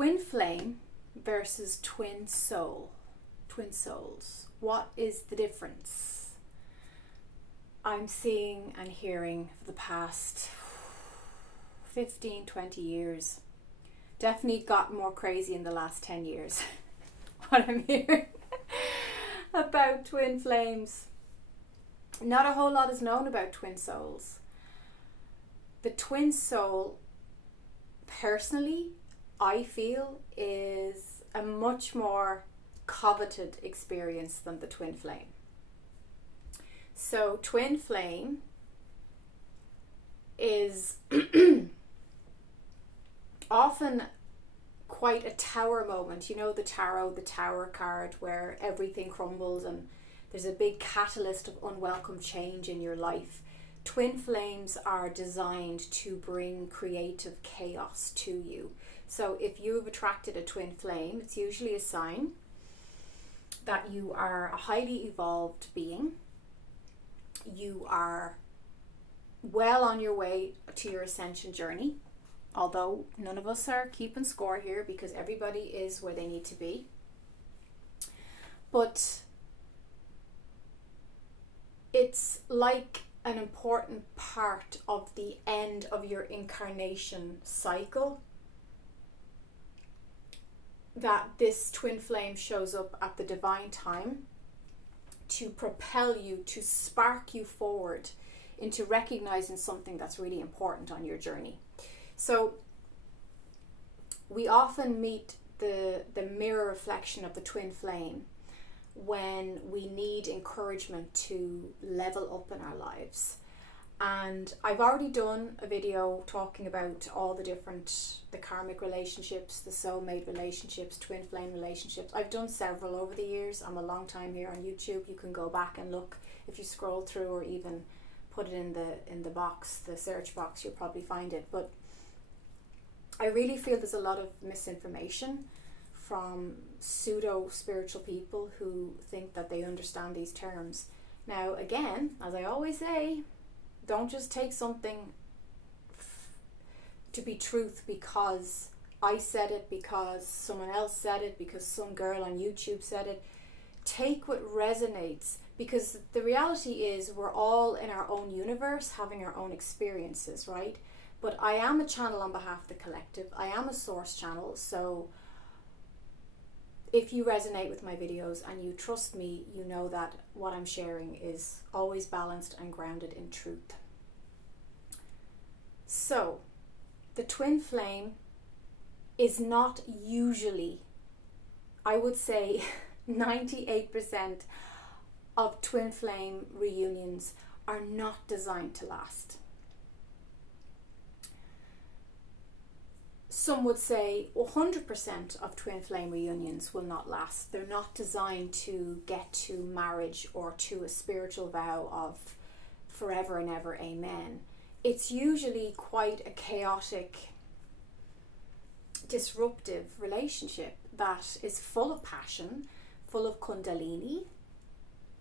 Twin flame versus twin soul. Twin souls. What is the difference? I'm seeing and hearing for the past 15, 20 years. Definitely got more crazy in the last 10 years. What I'm hearing about twin flames. Not a whole lot is known about twin souls. The twin soul, personally, I feel, is a much more coveted experience than the twin flame. So twin flame is often quite a tower moment. You know the tarot, the tower card, where everything crumbles and there's a big catalyst of unwelcome change in your life. Twin flames are designed to bring creative chaos to you. So if you've attracted a twin flame, it's usually a sign that you are a highly evolved being. You are well on your way to your ascension journey, although none of us are keeping score here because everybody is where they need to be. But it's like an important part of the end of your incarnation cycle that this twin flame shows up at the divine time to propel you, to spark you forward into recognizing something that's really important on your journey. So we often meet the mirror reflection of the twin flame when we need encouragement to level up in our lives. And I've already done a video talking about all the karmic relationships, the soulmate relationships, twin flame relationships. I've done several over the years. I'm a long time here on YouTube. You can go back and look. If you scroll through or even put it in the box, the search box, you'll probably find it. But I really feel there's a lot of misinformation from pseudo spiritual people who think that they understand these terms. Now, again, as I always say, don't just take something to be truth because I said it, because someone else said it, because some girl on YouTube said it. Take what resonates, because the reality is we're all in our own universe having our own experiences, right? But I am a channel on behalf of the collective. I am a source channel, so if you resonate with my videos and you trust me, you know that what I'm sharing is always balanced and grounded in truth. So, the twin flame is not usually, I would say 98% of twin flame reunions are not designed to last. Some would say 100% of twin flame reunions will not last. They're not designed to get to marriage or to a spiritual vow of forever and ever, amen. It's usually quite a chaotic, disruptive relationship that is full of passion, full of kundalini,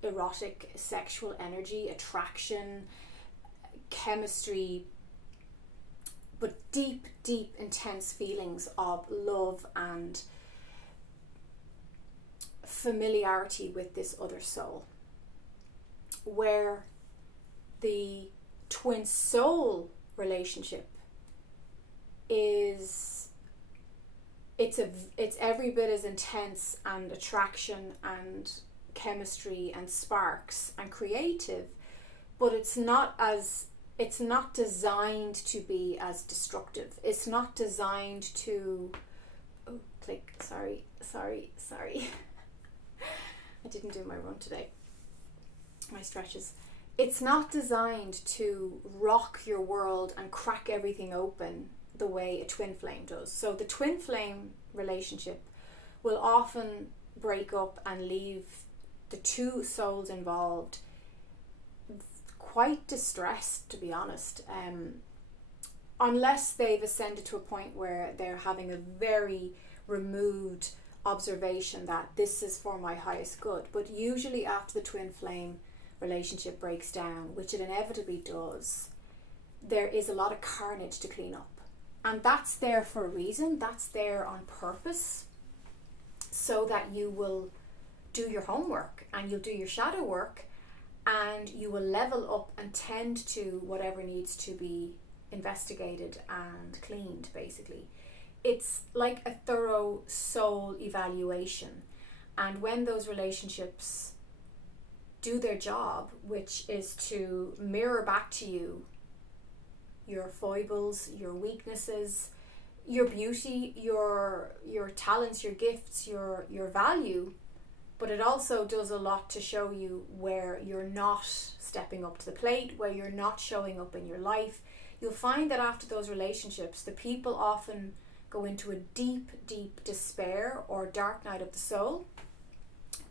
erotic sexual energy, attraction, chemistry, but deep, deep, intense feelings of love and familiarity with this other soul. Where the twin soul relationship is, it's every bit as intense, and attraction and chemistry and sparks and creative, but it's not designed to be as destructive. It's not designed to, sorry. I didn't do my run today, my stretches. It's not designed to rock your world and crack everything open the way a twin flame does. So the twin flame relationship will often break up and leave the two souls involved quite distressed, to be honest, unless they've ascended to a point where they're having a very removed observation that this is for my highest good. But usually after the twin flame relationship breaks down, which it inevitably does, there is a lot of carnage to clean up. And that's there for a reason. That's there on purpose, so that you will do your homework and you'll do your shadow work, and you will level up and tend to whatever needs to be investigated and cleaned, basically. It's like a thorough soul evaluation. And when those relationships do their job, which is to mirror back to you your foibles, your weaknesses, your beauty, your talents, your gifts, your value, but it also does a lot to show you where you're not stepping up to the plate, where you're not showing up in your life. You'll find that after those relationships, the people often go into a deep, deep despair or dark night of the soul.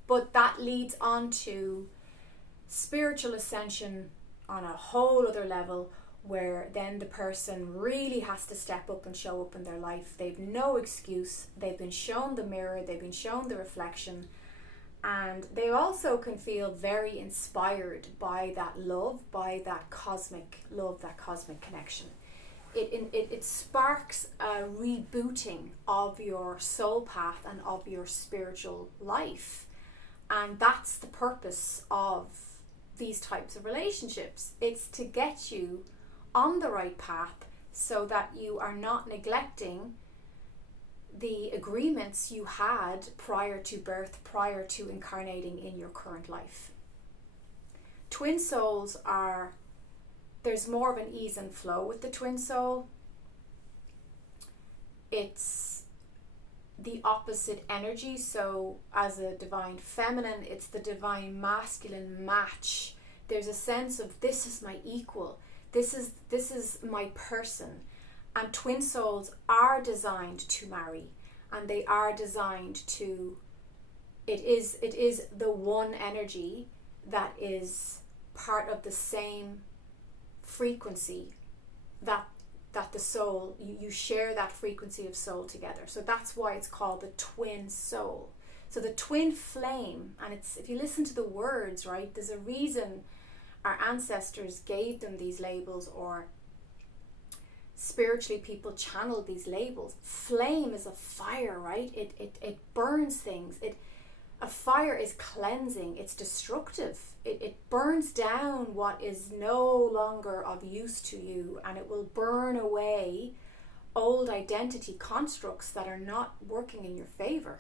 But that leads on to spiritual ascension on a whole other level, where then the person really has to step up and show up in their life. They've no excuse. They've been shown the mirror. They've been shown the reflection. And they also can feel very inspired by that love, by that cosmic love, that cosmic connection. It sparks a rebooting of your soul path and of your spiritual life. And that's the purpose of these types of relationships. It's to get you on the right path, so that you are not neglecting the agreements you had prior to birth, prior to incarnating in your current life. Twin souls there's more of an ease and flow with the twin soul. It's the opposite energy. So as a divine feminine, it's the divine masculine match. There's a sense of, this is my equal. This is my person. And twin souls are designed to marry, and they are designed to, it is the one energy that is part of the same frequency, that the soul, you share that frequency of soul together. So that's why it's called the twin soul. So the twin flame, and it's, if you listen to the words, right, there's a reason our ancestors gave them these labels, or spiritually people channeled these labels. Flame is a fire, right? It burns things. A fire is cleansing. It's destructive. It burns down what is no longer of use to you, and it will burn away old identity constructs that are not working in your favor,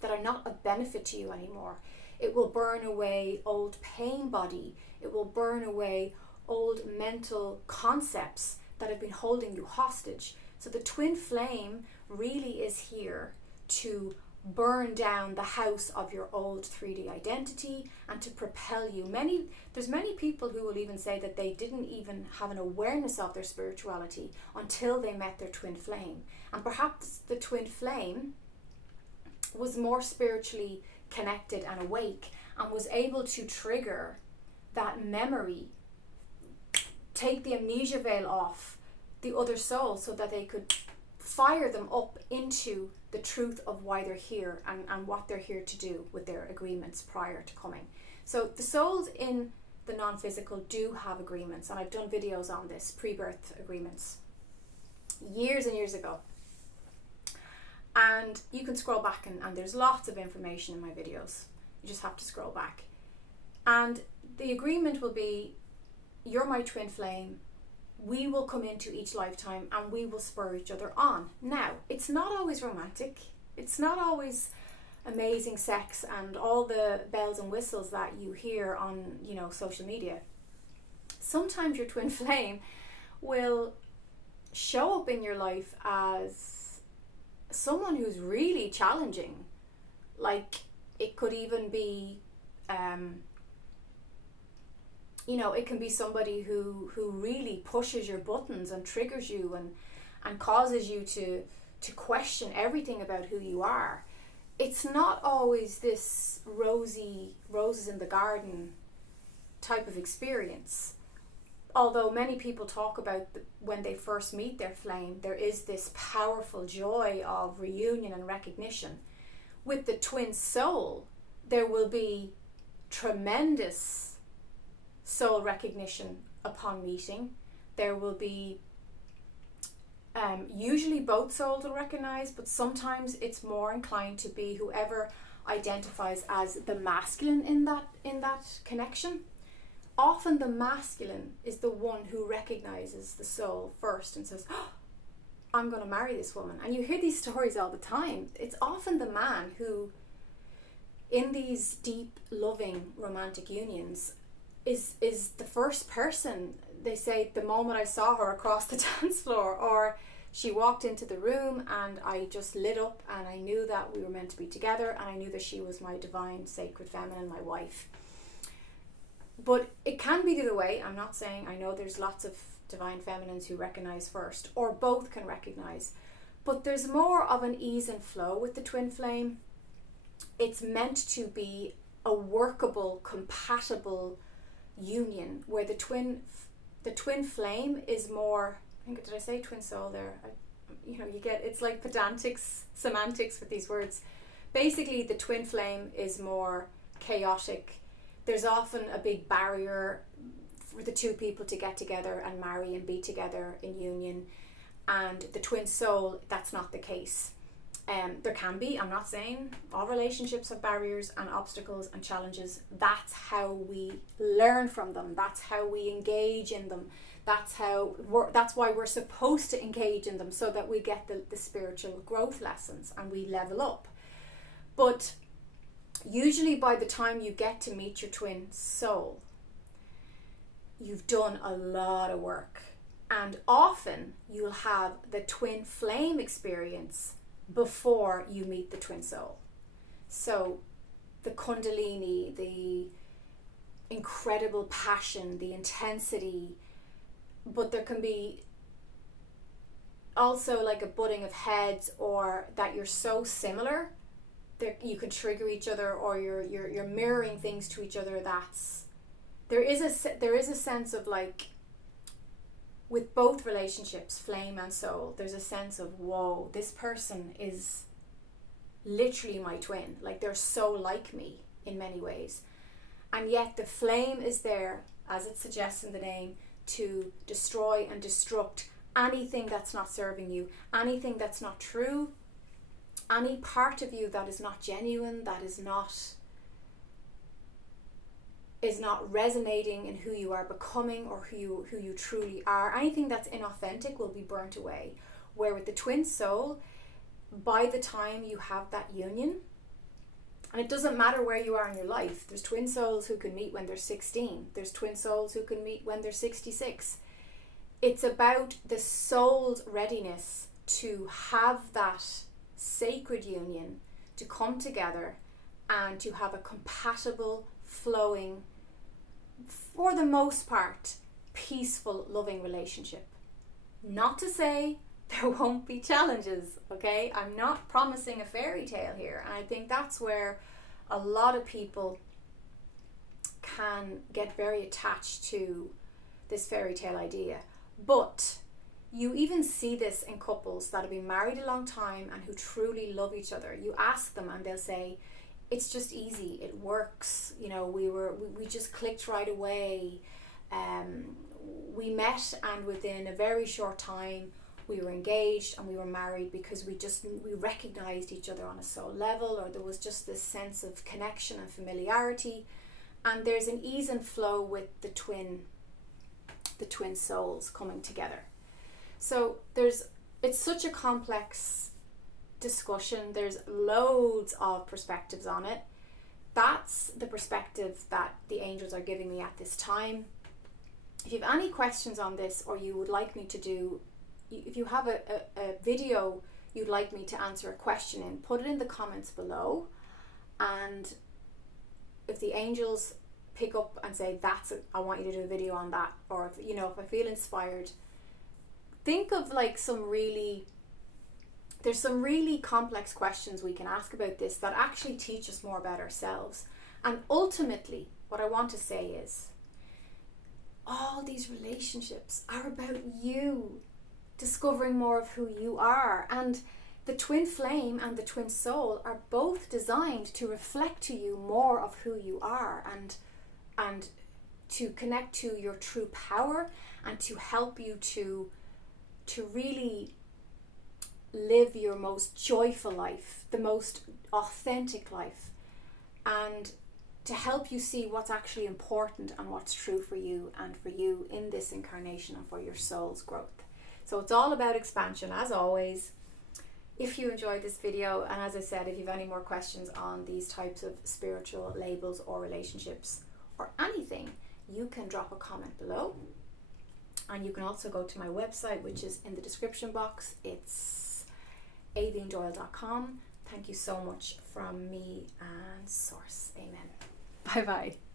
that are not of benefit to you anymore. It will burn away old pain body. It will burn away old mental concepts that have been holding you hostage. So the twin flame really is here to burn down the house of your old 3D identity and to propel you. There's many people who will even say that they didn't even have an awareness of their spirituality until they met their twin flame. And perhaps the twin flame was more spiritually connected and awake, and was able to trigger that memory, take the amnesia veil off the other soul, so that they could fire them up into the truth of why they're here, and what they're here to do with their agreements prior to coming. So the souls in the non-physical do have agreements, and I've done videos on this, pre-birth agreements, years and years ago. And you can scroll back and there's lots of information in my videos. You just have to scroll back. And the agreement will be, you're my twin flame. We will come into each lifetime and we will spur each other on. Now, it's not always romantic. It's not always amazing sex and all the bells and whistles that you hear on, social media. Sometimes your twin flame will show up in your life as someone who's really challenging. Like, it could even be it can be somebody who really pushes your buttons and triggers you and causes you to question everything about who you are. It's not always this roses in the garden type of experience. Although many people talk about when they first meet their flame, there is this powerful joy of reunion and recognition. With the twin soul, there will be tremendous soul recognition upon meeting. There will be Usually both souls will recognize, but sometimes it's more inclined to be whoever identifies as the masculine in that connection. Often the masculine is the one who recognizes the soul first and says, oh, I'm going to marry this woman. And you hear these stories all the time. It's often the man who, in these deep, loving, romantic unions, is the first person. They say, the moment I saw her across the dance floor, or she walked into the room and I just lit up and I knew that we were meant to be together, and I knew that she was my divine, sacred feminine, my wife. But it can be the other way. I'm not saying, I know there's lots of divine feminines who recognize first, or both can recognize. But there's more of an ease and flow with the twin flame. It's meant to be a workable, compatible union where the twin flame is more, I think, did I say twin soul there? You get, it's like pedantics, semantics with these words. Basically, the twin flame is more chaotic. There's often a big barrier for the two people to get together and marry and be together in union. And the twin soul, that's not the case. There can be, I'm not saying all relationships have barriers and obstacles and challenges. That's how we learn from them. That's how we engage in them. That's why we're supposed to engage in them, so that we get the spiritual growth lessons and we level up. But usually by the time you get to meet your twin soul, you've done a lot of work. And often you'll have the twin flame experience before you meet the twin soul. So the kundalini, the incredible passion, the intensity, but there can be also like a butting of heads, or that you're so similar that you can trigger each other, or you're mirroring things to each other. There is a sense of, like, with both relationships, flame and soul, there's a sense of, whoa, this person is literally my twin. Like, they're so like me in many ways. And yet the flame is there, as it suggests in the name, to destroy and destruct anything that's not serving you, anything that's not true, any part of you that is not genuine, that is not resonating in who you are becoming, or who you truly are. Anything that's inauthentic will be burnt away. Where with the twin soul, by the time you have that union, and it doesn't matter where you are in your life, there's twin souls who can meet when they're 16, there's twin souls who can meet when they're 66. It's about the soul's readiness to have that sacred union, to come together and to have a compatible, flowing, for the most part, peaceful, loving relationship. Not to say there won't be challenges, okay? I'm not promising a fairy tale here, and I think that's where a lot of people can get very attached to this fairy tale idea. But you even see this in couples that have been married a long time and who truly love each other. You ask them and they'll say, it's just easy, it works, we just clicked right away. We met, and within a very short time we were engaged and we were married, because we recognized each other on a soul level, or there was just this sense of connection and familiarity. And there's an ease and flow with the twin souls coming together. So it's such a complex discussion. There's loads of perspectives on it. That's the perspective that the angels are giving me at this time. If you have any questions on this, or you would like me to do, if you have a video you'd like me to answer a question in, put it in the comments below. And if the angels pick up and say, I want you to do a video on that, or if I feel inspired, think of like there's some really complex questions we can ask about this that actually teach us more about ourselves. And ultimately, what I want to say is, all these relationships are about you discovering more of who you are. And the twin flame and the twin soul are both designed to reflect to you more of who you are, and to connect to your true power, and to help you to really live your most joyful life, the most authentic life, and to help you see what's actually important and what's true for you and for you in this incarnation and for your soul's growth. So it's all about expansion, as always. If you enjoyed this video, and as I said, if you have any more questions on these types of spiritual labels or relationships or anything, you can drop a comment below. And you can also go to my website, which is in the description box. It's aoibheanndoyle.com. Thank you so much from me and Source. Amen. Bye bye.